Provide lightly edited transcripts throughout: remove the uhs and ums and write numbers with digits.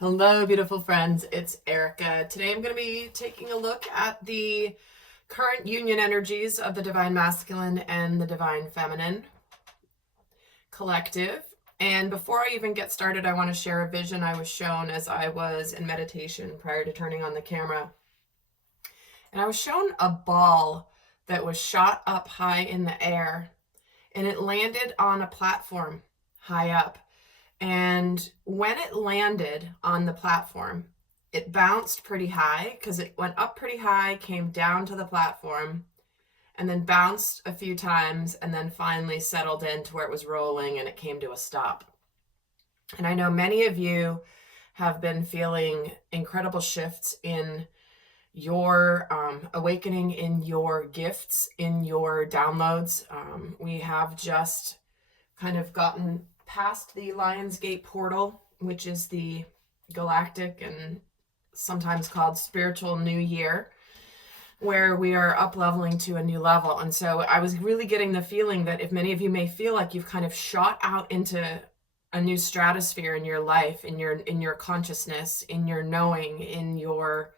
Hello, beautiful friends. It's Erica. Today I'm going to be taking a look at the current union energies of the Divine Masculine and the Divine Feminine collective. And before I even get started, I want to share a vision I was shown as I was in meditation prior to turning on the camera. And I was shown a ball that was shot up high in the air, and it landed on a platform high up. And when it landed on the platform, it bounced pretty high because it went up pretty high, came down to the platform, and then bounced a few times, and then finally settled into where it was rolling and it came to a stop. And I know many of you have been feeling incredible shifts in your awakening, in your gifts, in your downloads. We have just kind of gotten past the Lionsgate portal, which is the galactic and sometimes called spiritual new year, where we are up leveling to a new level. And so I was really getting the feeling that if many of you may feel like you've kind of shot out into a new stratosphere in your life, in your consciousness, in your knowing, in your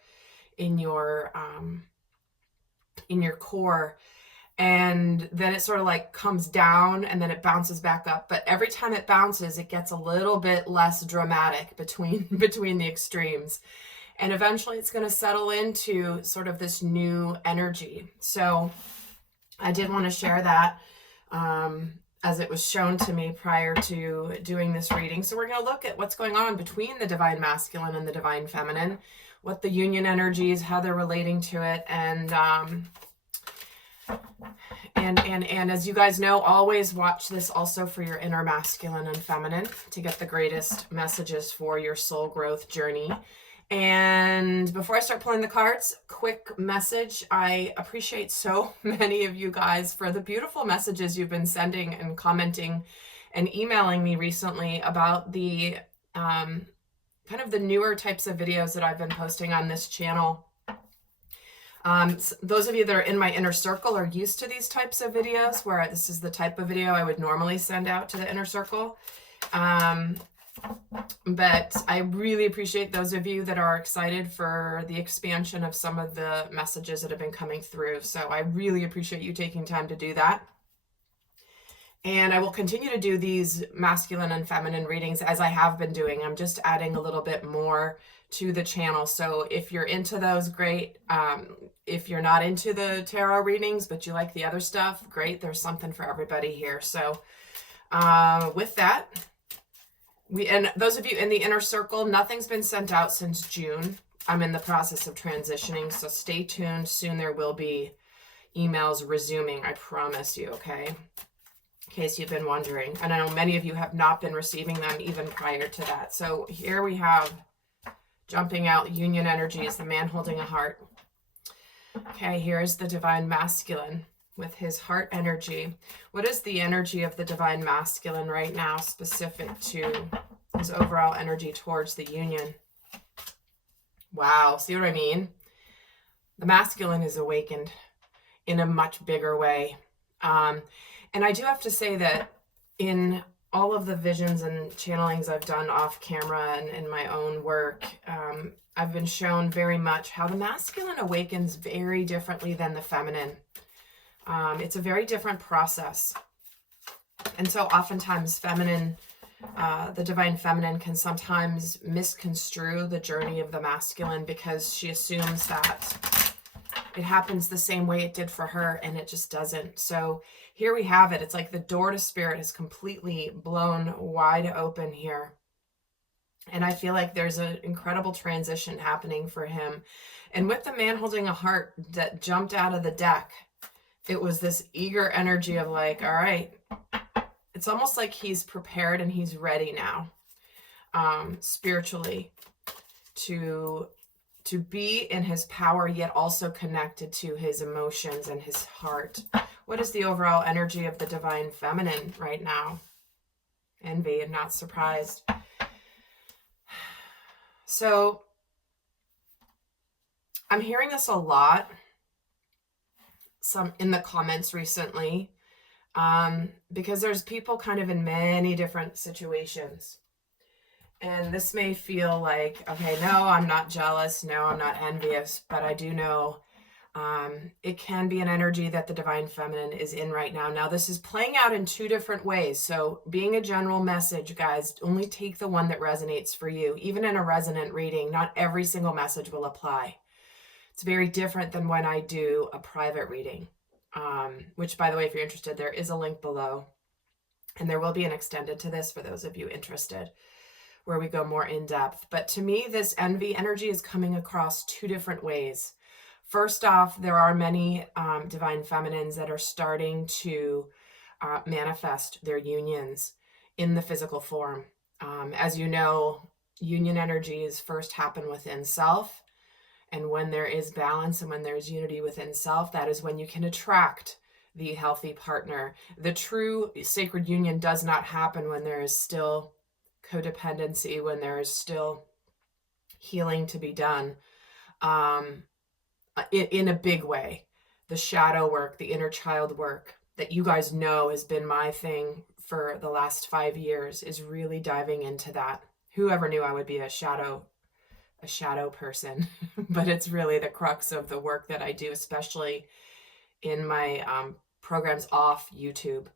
core, and then it sort of like comes down and then it bounces back up. But every time it bounces, it gets a little bit less dramatic between the extremes. And eventually it's going to settle into sort of this new energy. So I did want to share that as it was shown to me prior to doing this reading. So we're going to look at what's going on between the Divine Masculine and the Divine Feminine, what the union energies, how they're relating to it, and as you guys know, always watch this also for your inner masculine and feminine to get the greatest messages for your soul growth journey. And before I start pulling the cards, quick message. I appreciate so many of you guys for the beautiful messages you've been sending and commenting and emailing me recently about the kind of the newer types of videos that I've been posting on this channel. Those of you that are in my inner circle are used to these types of videos, where this is the type of video I would normally send out to the inner circle. But I really appreciate those of you that are excited for the expansion of some of the messages that have been coming through. So I really appreciate you taking time to do that. And I will continue to do these masculine and feminine readings as I have been doing. I'm just adding a little bit more to the channel. So if you're into those, great. If you're not into the tarot readings, but you like the other stuff, great. There's something for everybody here. So with that, and those of you in the inner circle, nothing's been sent out since June. I'm in the process of transitioning, so stay tuned. Soon there will be emails resuming, I promise you, okay? In case you've been wondering. And I know many of you have not been receiving them even prior to that. So here we have, jumping out, union energies, the man holding a heart. Okay, here's the Divine Masculine with his heart energy. What is the energy of the Divine Masculine right now, specific to his overall energy towards the union? Wow, see what I mean? The masculine is awakened in a much bigger way. And I do have to say that in all of the visions and channelings I've done off camera and in my own work, I've been shown very much how the masculine awakens very differently than the feminine. It's a very different process. And so oftentimes the Divine Feminine can sometimes misconstrue the journey of the masculine because she assumes that it happens the same way it did for her, and it just doesn't. So here we have it. It's like the door to spirit is completely blown wide open here. And I feel like there's an incredible transition happening for him. And with the man holding a heart that jumped out of the deck, it was this eager energy of like, all right, it's almost like he's prepared and he's ready now, spiritually, to be in his power, yet also connected to his emotions and his heart. What is the overall energy of the Divine Feminine right now? Envy and not surprised. So I'm hearing this a lot, some in the comments recently, because there's people kind of in many different situations. And this may feel like, okay, no, I'm not jealous. No, I'm not envious. But I do know it can be an energy that the Divine Feminine is in right now. Now, this is playing out in two different ways. So being a general message, guys, only take the one that resonates for you. Even in a resonant reading, not every single message will apply. It's very different than when I do a private reading, which, by the way, if you're interested, there is a link below. And there will be an extended to this for those of you interested, where we go more in depth. But to me, this envy energy is coming across two different ways. First off, there are many divine feminines that are starting to manifest their unions in the physical form. As you know, union energies first happen within self. And when there is balance and when there's unity within self, that is when you can attract the healthy partner. The true sacred union does not happen when there is still codependency, when there is still healing to be done. In a big way, the shadow work, the inner child work that you guys know has been my thing for the last 5 years is really diving into that. Whoever knew I would be a shadow person, but it's really the crux of the work that I do, especially in my programs off YouTube.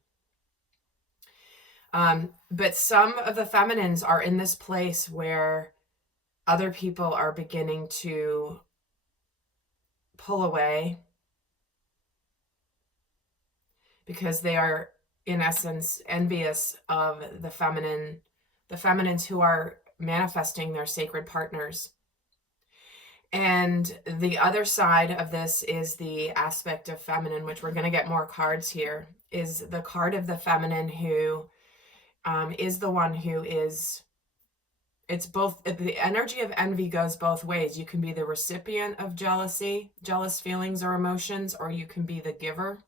But some of the feminines are in this place where other people are beginning to pull away because they are, in essence, envious of the feminines who are manifesting their sacred partners. And the other side of this is the aspect of feminine, which we're going to get more cards here, is the card of the feminine who is the one who is, it's both, the energy of envy goes both ways. You can be the recipient of jealousy, jealous feelings or emotions, or you can be the giver,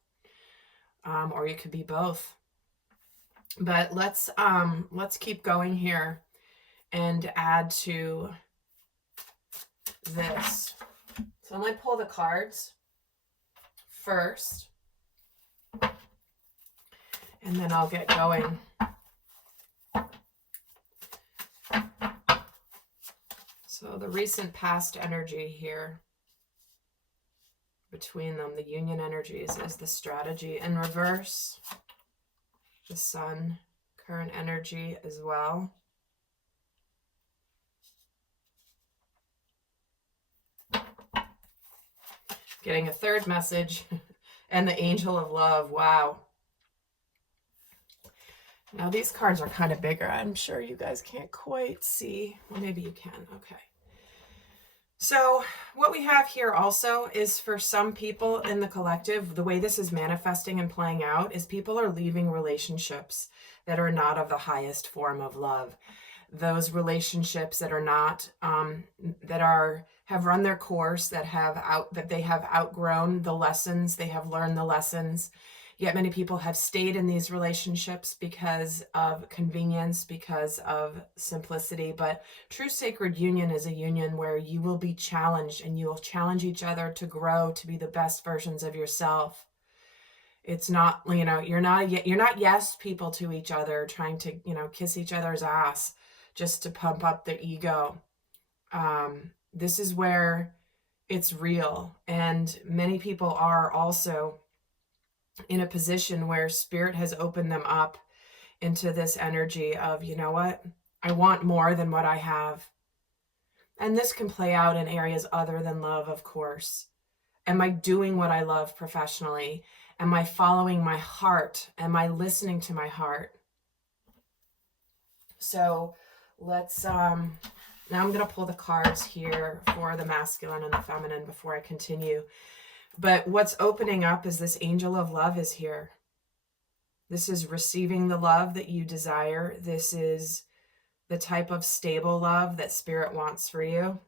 or you could be both. But let's keep going here and add to this. So I'm going to pull the cards first, and then I'll get going. So the recent past energy here between them, the union energies, is the strategy in reverse. The sun, current energy as well. Getting a third message, and the angel of love. Wow. Now these cards are kind of bigger. I'm sure you guys can't quite see. Well, maybe you can. Okay. So what we have here also is, for some people in the collective, the way this is manifesting and playing out is people are leaving relationships that are not of the highest form of love. Those relationships that are not, have run their course, that they have outgrown the lessons, they have learned the lessons. Yet many people have stayed in these relationships because of convenience, because of simplicity. But true sacred union is a union where you will be challenged, and you will challenge each other to grow, to be the best versions of yourself. It's not, you're not yes people to each other, trying to, kiss each other's ass just to pump up the ego. This is where it's real. And many people are also in a position where spirit has opened them up into this energy of, you know what, I want more than what I have. And this can play out in areas other than love, of course. Am I doing what I love professionally? Am I following my heart? Am I listening to my heart? So let's, now I'm going to pull the cards here for the masculine and the feminine before I continue. But what's opening up is this angel of love is here. This is receiving the love that you desire. This is the type of stable love that spirit wants for you.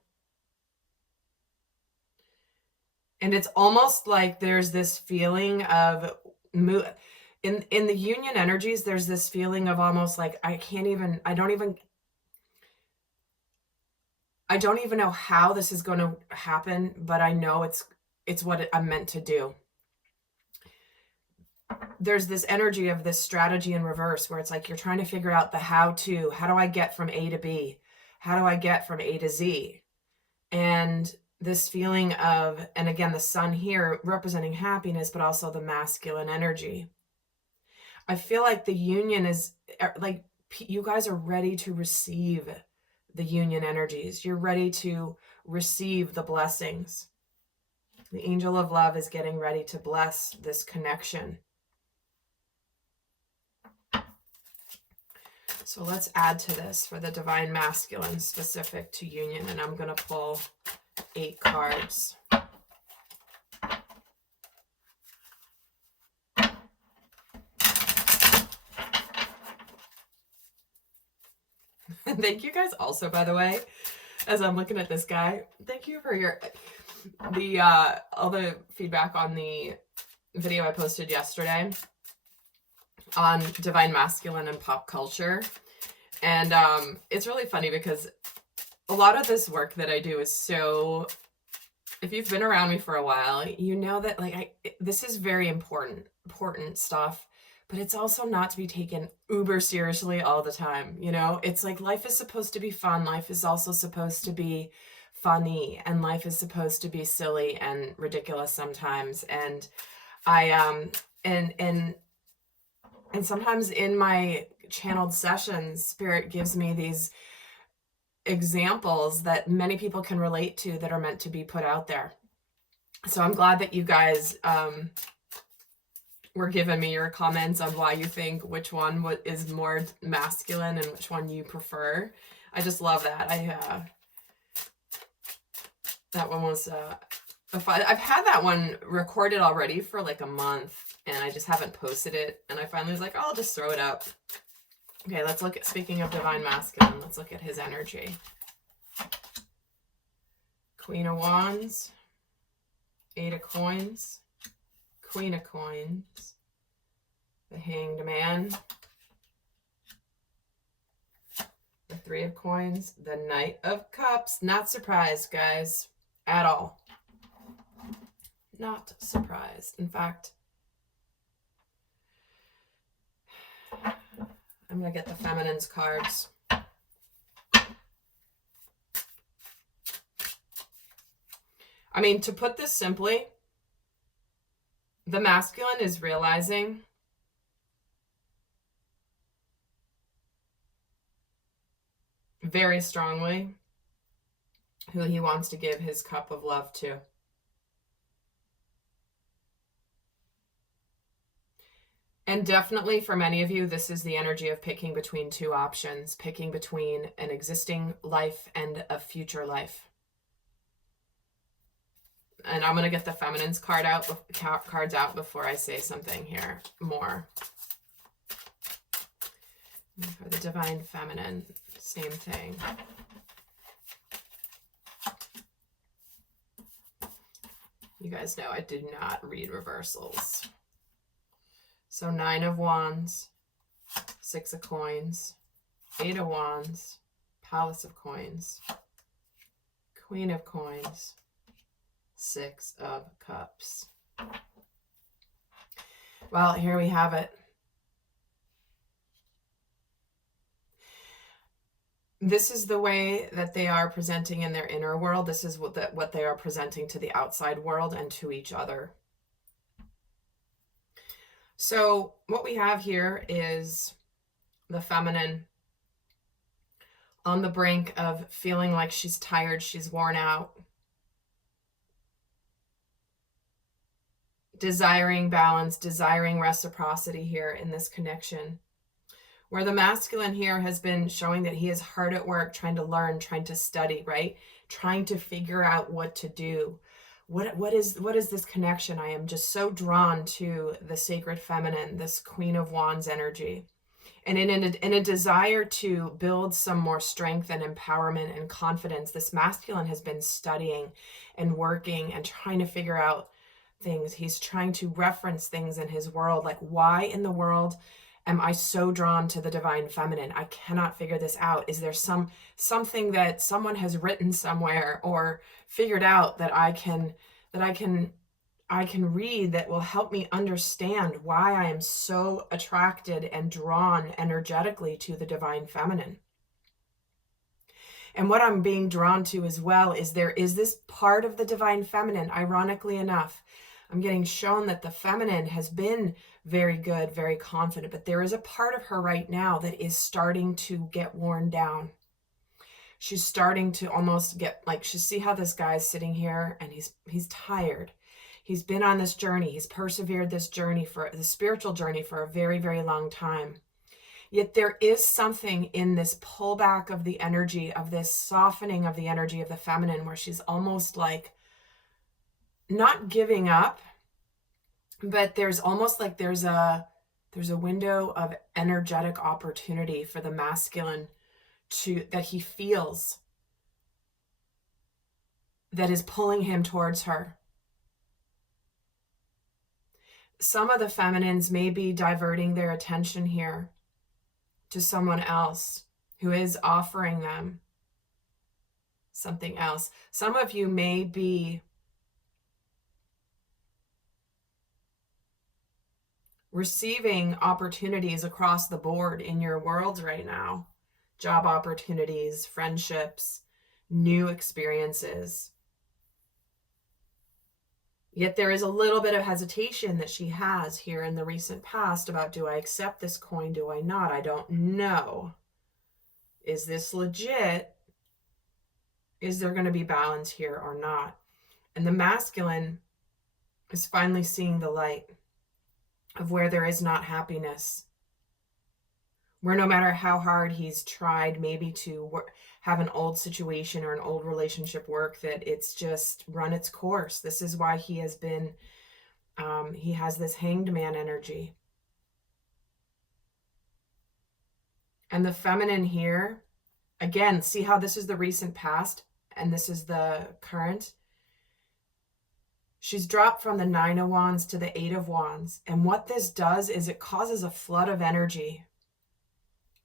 And it's almost like there's this feeling of, in the union energies, there's this feeling of almost like, I don't even know how this is going to happen, but I know it's what I'm meant to do. there's this energy of this strategy in reverse where it's like you're trying to figure out the how do I get from A to B? How do I get from A to Z? And this feeling of, and again, the sun here representing happiness, but also the masculine energy. I feel like the union is like, you guys are ready to receive the union energies. You're ready to receive the blessings. The angel of love is getting ready to bless this connection. So let's add to this for the divine masculine specific to union. And I'm going to pull 8 cards. Thank you guys also, by the way, as I'm looking at this guy. Thank you for all the feedback on the video I posted yesterday on divine masculine and pop culture. And it's really funny because a lot of this work that I do is so, if you've been around me for a while, you know that like this is very important stuff, but it's also not to be taken uber seriously all the time. You know, it's like life is supposed to be fun. Life is also supposed to be funny, and life is supposed to be silly and ridiculous sometimes. And and sometimes in my channeled sessions, Spirit gives me these examples that many people can relate to that are meant to be put out there. So I'm glad that you guys were giving me your comments on why you think which one is more masculine and which one you prefer. I just love that. That one was I've had that one recorded already for like a month, and I just haven't posted it. And I finally was like, oh, I'll just throw it up. Okay, let's look at, speaking of divine masculine, let's look at his energy. Queen of Wands, 8 of Coins, Queen of Coins, the Hanged Man, the 3 of Coins, the Knight of Cups. Not surprised, guys, at all. Not surprised. In fact, I'm going to get the Feminine's cards. I mean, to put this simply, the masculine is realizing very strongly who he wants to give his cup of love to. And definitely for many of you, this is the energy of picking between 2 options, picking between an existing life and a future life. And I'm going to get the Feminine's cards out before I say something here more. For the Divine Feminine, same thing. You guys know I do not read reversals. So 9 of Wands, 6 of Coins, 8 of Wands, Palace of Coins, Queen of Coins, 6 of Cups. Well, here we have it. This is the way that they are presenting in their inner world. This is what they are presenting to the outside world and to each other. So what we have here is the feminine on the brink of feeling like she's tired, she's worn out, desiring balance, desiring reciprocity here in this connection. Where the masculine here has been showing that he is hard at work, trying to learn, trying to study, right? Trying to figure out what to do. What is this connection? I am just so drawn to the sacred feminine, this Queen of Wands energy. And in a desire to build some more strength and empowerment and confidence, this masculine has been studying and working and trying to figure out things. He's trying to reference things in his world, like, why in the world am I so drawn to the divine feminine? I cannot figure this out. Is there something that someone has written somewhere or figured out that I can I can read that will help me understand why I am so attracted and drawn energetically to the divine feminine. And what I'm being drawn to as well is there is this part of the divine feminine, ironically enough, I'm getting shown that the feminine has been very good, very confident, but there is a part of her right now that is starting to get worn down. She's starting to almost get like, see how this guy's sitting here and he's tired. He's been on this journey. He's persevered this journey, for the spiritual journey, for a very, very long time. Yet there is something in this pullback of the energy, of this softening of the energy of the feminine, where she's almost like not giving up, but there's almost like there's a window of energetic opportunity for the masculine that he feels that is pulling him towards her. Some of the feminines may be diverting their attention here to someone else who is offering them something else. Some of you may be receiving opportunities across the board in your worlds right now. Job opportunities, friendships, new experiences. Yet there is a little bit of hesitation that she has here in the recent past about, do I accept this coin? Do I not? I don't know. Is this legit? Is there going to be balance here or not? And the masculine is finally seeing the light of where there is not happiness. Where no matter how hard he's tried maybe to have an old situation or an old relationship work, that it's just run its course. This is why he has been, he has this hanged man energy. And the feminine here, again, see how this is the recent past and this is the current? She's dropped from the 9 of Wands to the 8 of Wands. And what this does is it causes a flood of energy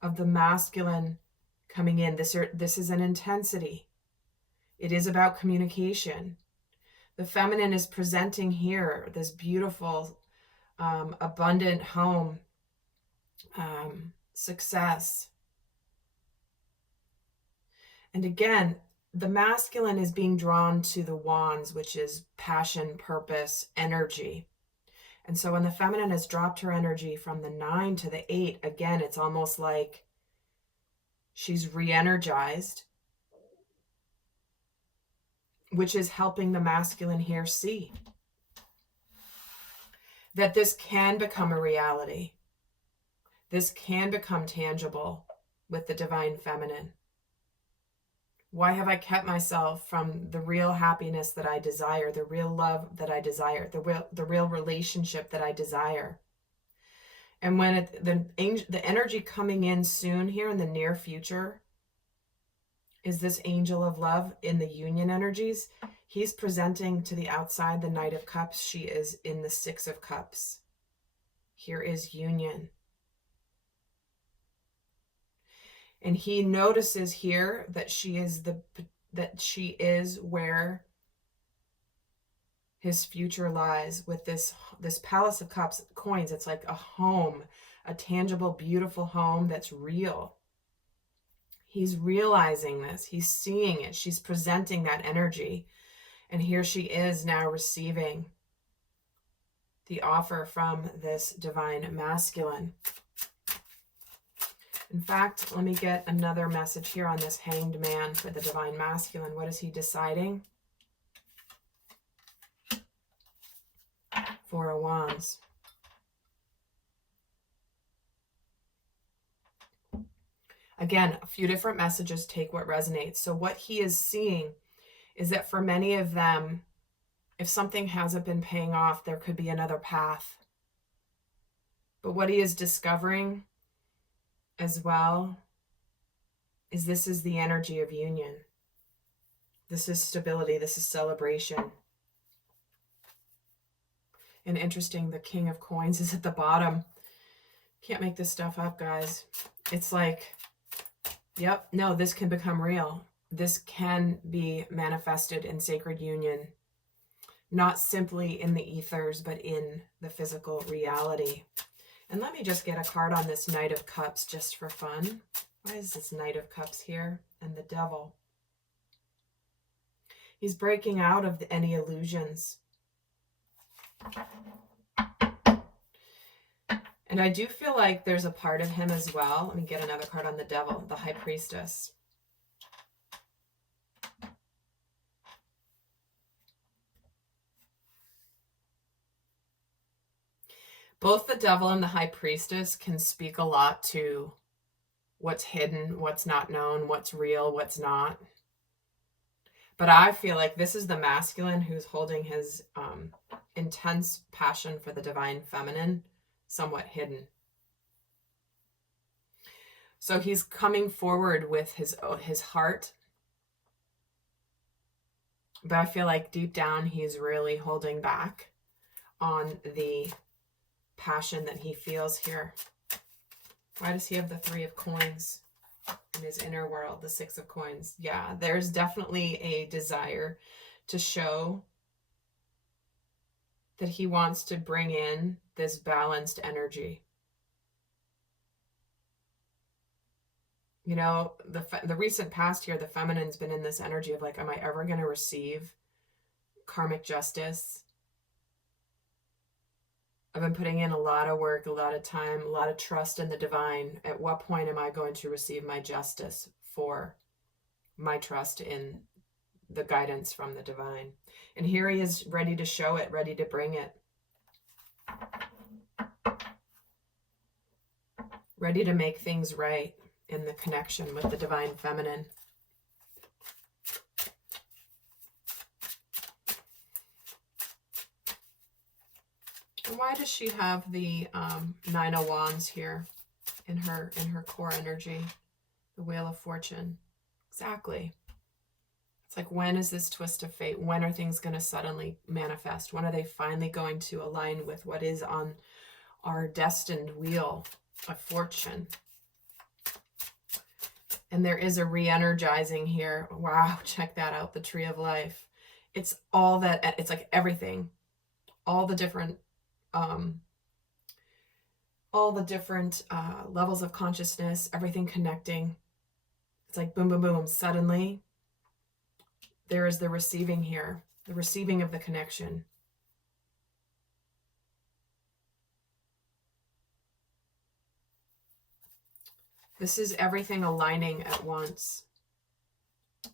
of the masculine coming in. This is an intensity. It is about communication. The feminine is presenting here this beautiful, abundant home, success. And again, the masculine is being drawn to the wands, which is passion, purpose, energy. And so when the feminine has dropped her energy from the 9 to the 8, again, it's almost like she's re-energized, which is helping the masculine here see that this can become a reality. This can become tangible with the divine feminine. Why have I kept myself from the real happiness that I desire, the real love that I desire, the real relationship that I desire? And when the energy coming in soon here in the near future is this angel of love in the union energies. He's presenting to the outside the Knight of Cups. She is in the 6 of Cups. Here is union. And he notices here that she is where his future lies with this Palace of Cups coins. It's like a home, a tangible, beautiful home that's real. He's realizing this. He's seeing it. She's presenting that energy. And here she is now receiving the offer from this divine masculine. In fact, let me get another message here on this hanged man for the divine masculine. What is he deciding? 4 of Wands. Again, a few different messages, take what resonates. So what he is seeing is that for many of them, if something hasn't been paying off, there could be another path. But what he is discovering as well is this is the energy of union. This is stability. This is celebration. And interesting, the King of Coins is at the bottom. Can't make this stuff up, guys. It's like, yep, no, this can become real. This can be manifested in sacred union. not simply in the ethers, but in the physical reality. And let me just get a card on this Knight of Cups just for fun. Why is this Knight of Cups here? And the Devil. He's breaking out of any illusions. And I do feel like there's a part of him as well. Let me get another card on the Devil, the High Priestess. Both the Devil and the High Priestess can speak a lot to what's hidden, what's not known, what's real, what's not. But I feel like this is the masculine who's holding his intense passion for the divine feminine somewhat hidden. So he's coming forward with his heart. But I feel like deep down he's really holding back on the passion that he feels here. Why does he have the 3 of Coins in his inner world, the 6 of Coins? Yeah, there's definitely a desire to show that he wants to bring in this balanced energy. You know, the recent past here, the feminine's been in this energy of like, am I ever going to receive karmic justice? I've been putting in a lot of work, a lot of time, a lot of trust in the divine. At what point am I going to receive my justice for my trust in the guidance from the divine? And here he is, ready to show it, ready to bring it. Ready to make things right in the connection with the divine feminine. Why does she have the 9 of Wands here in her core energy? The Wheel of Fortune. Exactly. It's like, when is this twist of fate? When are things going to suddenly manifest? When are they finally going to align with what is on our destined wheel of fortune? And there is a re-energizing here. Wow, check that out. The Tree of Life. It's all that, it's like everything. All the different levels of consciousness, everything connecting. It's like boom, boom, boom. Suddenly, there is the receiving here, the receiving of the connection. This is everything aligning at once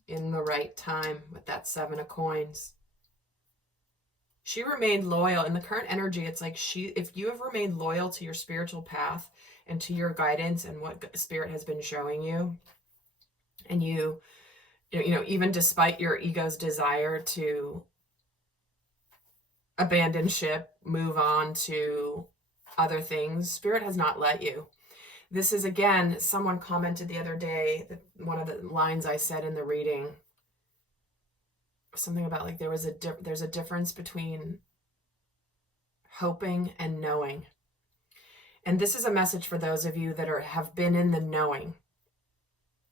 in the right time with that 7 of Coins. She remained loyal. In the current energy, it's like if you have remained loyal to your spiritual path and to your guidance and what Spirit has been showing you, and you know, even despite your ego's desire to abandon ship, move on to other things, Spirit has not let you. This is, again, someone commented the other day, that one of the lines I said in the reading, something about like there's a difference between hoping and knowing. And this is a message for those of you that have been in the knowing.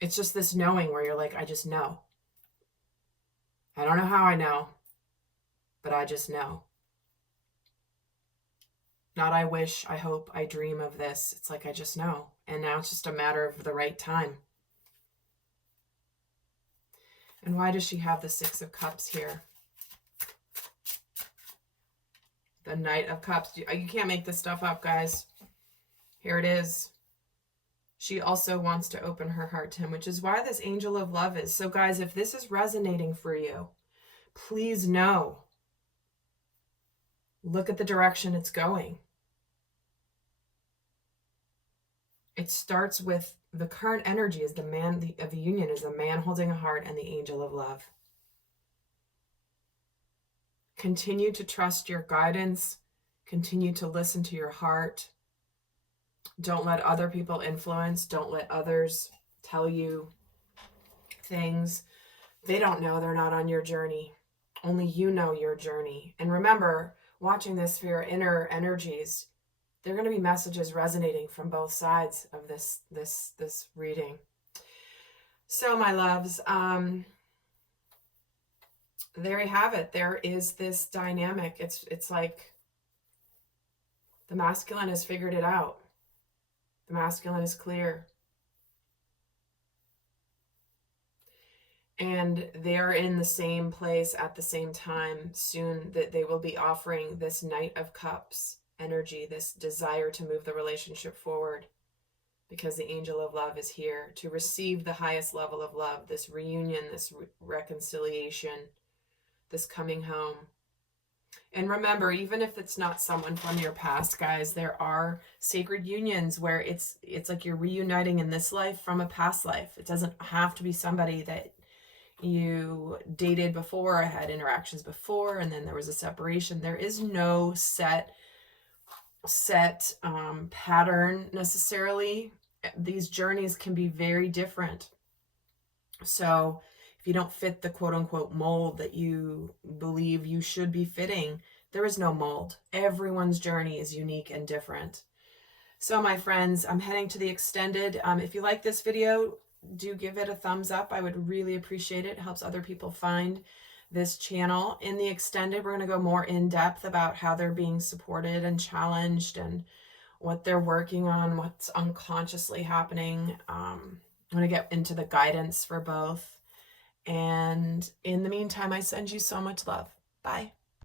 It's just this knowing where you're like, I just know. I don't know how I know, but I just know. Not I wish, I hope, I dream of this. It's like, I just know. And now it's just a matter of the right time. And why does she have the 6 of Cups here? The Knight of Cups. You can't make this stuff up, guys. Here it is. She also wants to open her heart to him, which is why this Angel of Love is. So, guys, if this is resonating for you, please know. Look at the direction it's going. It starts with the current energy is the man of the union, is the man holding a heart and the Angel of Love. Continue to trust your guidance. Continue to listen to your heart. Don't let other people influence. Don't let others tell you things. They don't know. They're not on your journey. Only you know your journey. And remember, watching this for your inner energies, there are going to be messages resonating from both sides of this reading. So, my loves, there you have it. There is this dynamic. It's like the masculine has figured it out. The masculine is clear. And they are in the same place at the same time soon, that they will be offering this Knight of Cups energy, this desire to move the relationship forward, because the angel of love is here to receive the highest level of love, this reunion, this reconciliation, this coming home. And remember, even if it's not someone from your past, guys, there are sacred unions where it's like you're reuniting in this life from a past life. It doesn't have to be somebody that you dated before, had interactions before, and then there was a separation. There is no set pattern necessarily. These journeys can be very different. So if you don't fit the quote unquote mold that you believe you should be fitting, there is no mold. Everyone's journey is unique and different. So my friends, I'm heading to the extended. If you like this video, do give it a thumbs up. I would really appreciate it. It helps other people find this channel. In the extended, we're going to go more in depth about how they're being supported and challenged and what they're working on, what's unconsciously happening. I'm going to get into the guidance for both. And in the meantime, I send you so much love. Bye.